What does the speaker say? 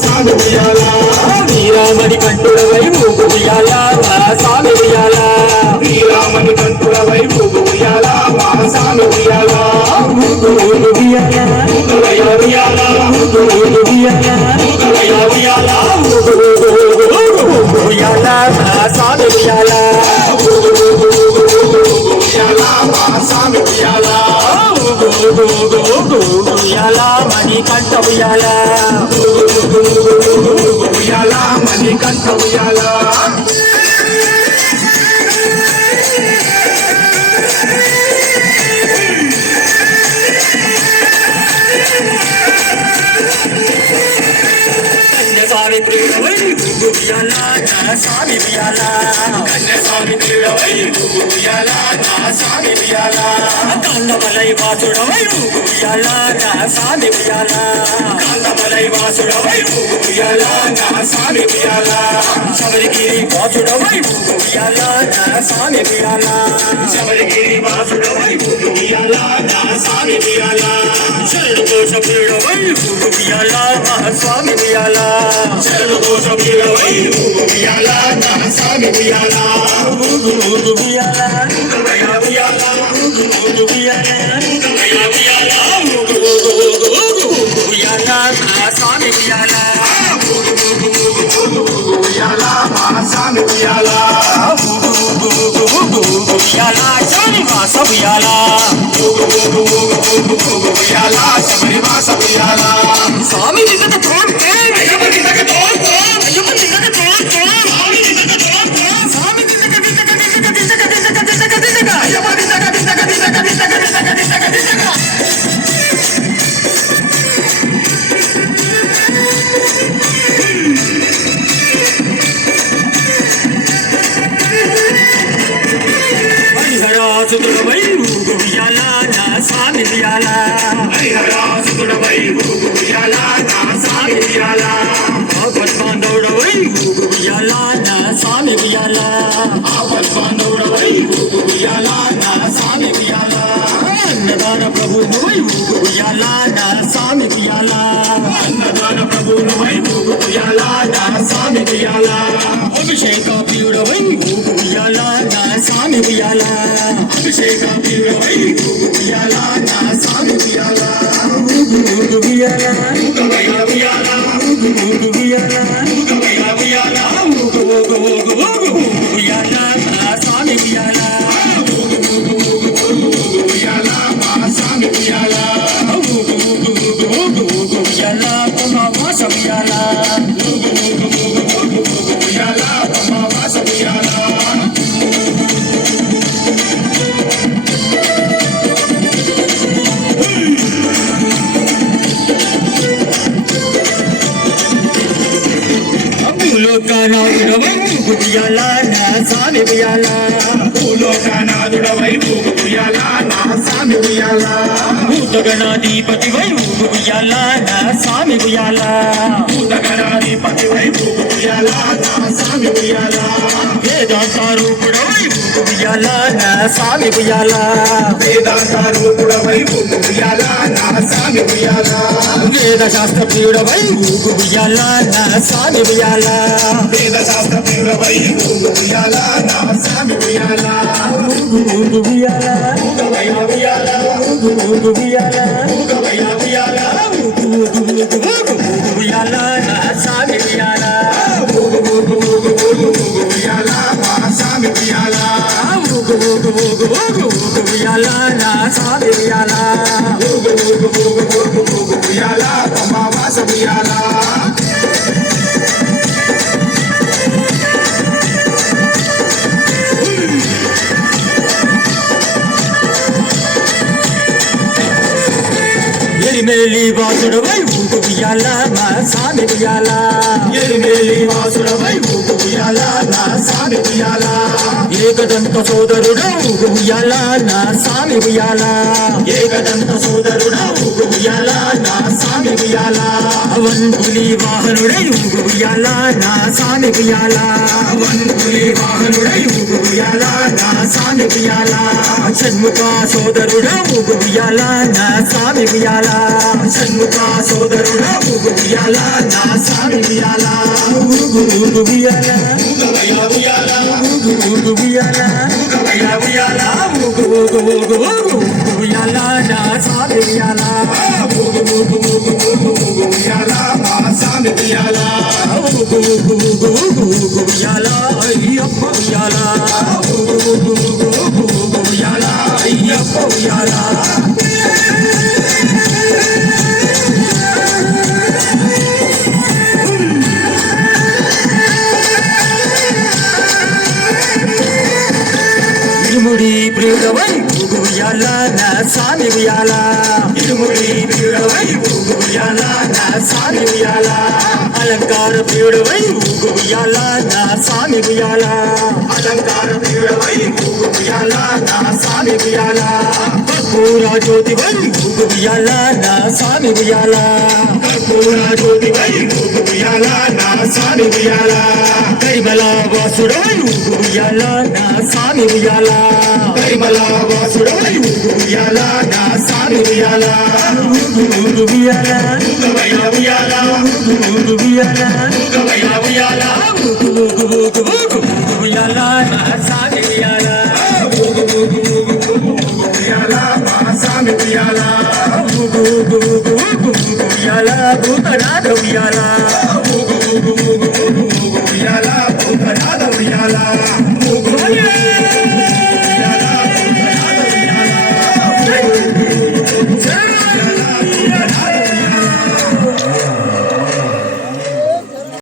స్వామి ఉయ్యాల వీరామణి కంఠుడవై ఊగు ఉయ్యాల మా స్వామి ఉయ్యాల వీరామణి కంఠుడవై ఊగు ఉయ్యాల మా స్వామి ఉయ్యాల ఊగు ఊగు ఉయ్యాల ఊగువయ్య ఉయ్యాల ఊగు ఊగు ఉయ్యాల ఊగువయ్య ఉయ్యాల ఊగు ఊగు ఊగు ఊగు ఉయ్యాల మా స్వామి ఉయ్యాల ఊగు ఊగు ఊగు ఊగు ఉయ్యాల మా స్వామి ఉయ్యాల ఊగు ఊగు ఊగు ఊగు ఊగు ఉయ్యాల మణికంఠ ఉయ్యాల ఊగు ఊగు ఊగు ఊగు ఉయ్యాల మణికంఠ ఉయ్యాల సావిత్రివై ఊగు ఉయ్యాల నా స్వామి ఉయ్యాల కన్య సావిత్రివై ఊగు ఉయ్యాల నా స్వామి ఉయ్యాల కాండమలై వాసుడవై ఊగు ఉయ్యాల నా స్వామి ఉయ్యాల కాండమలై వాసుడవై ఊగు ఉయ్యాల నా స్వామి ఉయ్యాల శబరిగిరి వాసుడవై ఊగు ఉయ్యాల నా స్వామి ఉయ్యాల శబరిగిరి వాసుడవై ఊగు ఉయ్యాల నా స్వామి ఉయ్యాల శరణు దోష పీడవై ఊగు ఉయ్యాల నా స్వామి ఉయ్యాల శరణు దోష పీడవై ఊగు ఉయ్యాల నా స్వామి ఉయ్యాల ఊగు ఊగు ఉయ్యాల ఊగువయ్య ఉయ్యాల ఊగు ఊగు ఉయ్యాల ఊగువయ్య ఉయ్యాల ఊగు ఊగు ఊగు ఊగు ఊగు ఉయ్యాల నా స్వామి ఉయ్యాల ఊగు ఊగు ఊగు ఊగు ఊగు ఉయ్యాల మా స్వామి ఉయ్యాల ఊగు ఊగు ఊగు ఊగు ఊగు ఉయ్యాల శ్రీనివాస ఉయ్యాల ఊగు ఊగు ఊగు ఊగు ఊగు ఉయ్యాల శబరివాస ఉయ్యాల స్వామి దిగక తోడ్తే అయ్యప్ప దిగక తోడ్తే అయ్యప్ప దిగక తోడ్తే స్వామి దిగక తోడ్తే స్వామి దిగక దిగక దిగక దిగక దిగక దిగక దిగక అయ్యప్ప దిగక దిగక దిగక దిగక దిగక దిగక దిగక హరిహరాసుతుడవై ఊగు ఉయ్యాల నా స్వామి ఉయ్యాల హరిహరాసుతుడవై ఊగు ఉయ్యాల నా స్వామి ఉయ్యాల ఆపద్బాంధవుడవై ఊగు ఉయ్యాల నా స్వామి ఉయ్యాల ఆపద్బాంధవుడవై ఊగు ఉయ్యాల నా స్వామి ఉయ్యాల అన్నదాన ప్రభువువై ఊగు ఉయ్యాల నా స్వామి ఉయ్యాల అన్నదాన ప్రభువువై ఊగు ఉయ్యాల నా స్వామి ఉయ్యాల అభిషేక ప్రియుడవై ఊగు ఉయ్యాల నా స్వామి ఉయ్యాల అభిషేక ప్రియుడవై ఊగు ఉయ్యాల నా స్వామి ఉయ్యాల ఊగు ఊగు ఉయ్యాల ఊగువయ్య ఉయ్యాల ఊగు ఊగు ఉయ్యాల ఊగువయ్య ఉయ్యాల ఊగు ఊగు ఊగు ఊగు ఊగు ఉయ్యాల నా స్వామి ఉయ్యాల ఊగు ఊగు ఊగు ఊగు ఊగు ఉయ్యాల మా స్వామి ఉయ్యాల ఊగు ఊగు ఊగు ఊగు ఊగు ఉయ్యాల అమావాస ఉయ్యాల ఊగు ఊగు ఊగు ఊగు ఊగు ఉయ్యాల అమావాస ఉయ్యాల భూలోకనాథుడవై ఊగు ఉయ్యాల నా స్వామి ఉయ్యాల భూలోకనాథుడవై ఊగు ఉయ్యాల నా స్వామి ఉయ్యాల భూతగణాధిపతివై ఊగు ఉయ్యాల నా స్వామి ఉయ్యాల భూతగణాధిపతివై ఊగు ఉయ్యాల నా స్వామి ఉయ్యాల వేదాంత రూపుడవై ఊగు ఉయ్యాల నా స్వామి ఉయ్యాల వేదాంత రూపుడవై ఊగు ఉయ్యాల నా స్వామి ఉయ్యాల వేద శాస్త్ర ప్రియుడవై ఊగు ఉయ్యాల నా స్వామి ఉయ్యాల వేద శాస్త్ర ప్రియుడవై ఊగు ఉయ్యాల నా స్వామి ఉయ్యాల ఊగు ఊగు ఉయ్యాల ఊగువయ్య ఉయ్యాల ఊగు ఊగు ఉయ్యాల ఊగువయ్య ఉయ్యాల ఊగు ఊగు ఊగు ఊగు ఊగు ఉయ్యాల నా స్వామి ఉయ్యాల ఊగు ఊగు ఊగు ఊగు ఊగు ఉయ్యాల మా స్వామి ఉయ్యాల ఊగు ఊగు ఊగు ఊగు ఊగు ఉయ్యాల నా స్వామి ఉయ్యాల ఊగు ఊగు ఊగు ఊగు ఊగు ఉయ్యాల అమావాస ఉయ్యాల ఎరిమేలి వాసుడవై ఊగు ఉయ్యాల నా స్వామి ఉయ్యాల ఎరిమేలి వాసుడవై ఊగు ఉయ్యాల నా స్వామి ఉయ్యాల ఏకదంత సోదరుడు ఊగు ఉయ్యాల నా స్వామి ఉయ్యాల ఏకదంత సోదరుడు ఊగు ఉయ్యాల నా స్వామి ఉయ్యాల వన్పులి వాహనుడై ఊగు ఉయ్యాల నా స్వామి ఉయ్యాల వన్పులి వాహనుడై ఊగు ఉయ్యాల నా స్వామి ఉయ్యాల షణ్ముఖ సోదరుడా ఊగు ఉయ్యాల నా స్వామి ఉయ్యాల షణ్ముఖ సోదరుడా ఊగు ఉయ్యాల నా స్వామి ఉయ్యాల ఊగు ఊగు ఉయ్యాల ఊగు ఊగు ఉయ్యాల ఉయ్యాల ఊగు ఊగు ఊగు ఊగు ఉయ్యాల నా స్వామి ఉయ్యాల ఊగు ఊగు ఊగు ఊగు ఉయ్యాల నా స్వామి ఉయ్యాల ఊగు ఊగు ఊగు ఊగు ఊగు ఉయ్యాల అయ్యప్ప ఉయ్యాల ఊగు ఊగు ఊగు ఊగు ఊగు ఉయ్యాల అయ్యప్ప ఉయ్యాల ఇరుముడి ప్రియుడవై ఊగు ఉయ్యాల నా స్వామి ఉయ్యాల ఇరుముడి ప్రియుడవై ఊగు ఉయ్యాల నా స్వామి ఉయ్యాల అలంకార ప్రియుడవై ఊగు ఉయ్యాల నా స్వామి ఉయ్యాల అలంకార ప్రియుడవై ఊగు ఉయ్యాల నా స్వామి ఉయ్యాల కర్పూర జ్యోతివై ఊగు ఉయ్యాల నా స్వామి ఉయ్యాల కర్పూర జ్యోతివై ఊగు ఉయ్యాల నా స్వామి ఉయ్యాల కరిమల వాసుడవై ఊగు ఉయ్యాల నా స్వామి ఉయ్యాల కరిమల వాసుడవై ఊగు ఉయ్యాల నా స్వామి ఉయ్యాల ఊగు ఊగు ఉయ్యాల ఉయ్యాల ఊగు ఉయ్యాల ఉయ్యాల ఊగు ఊగు ఊగు ఊగు ఉయ్యాల నా స్వామి ఉయ్యాల ఊగు ఊగు ఊగు ఊగు ఉయ్యాల నా స్వామి ఉయ్యాల ఊగు ఊగు ఊగు ఊగు ఉయ్యాల భూతనాథ ఉయ్యాల ఊగు ఊగు ఊగు ఊగు ఉయ్యాల భూతనాథ ఉయ్యాల ఊగు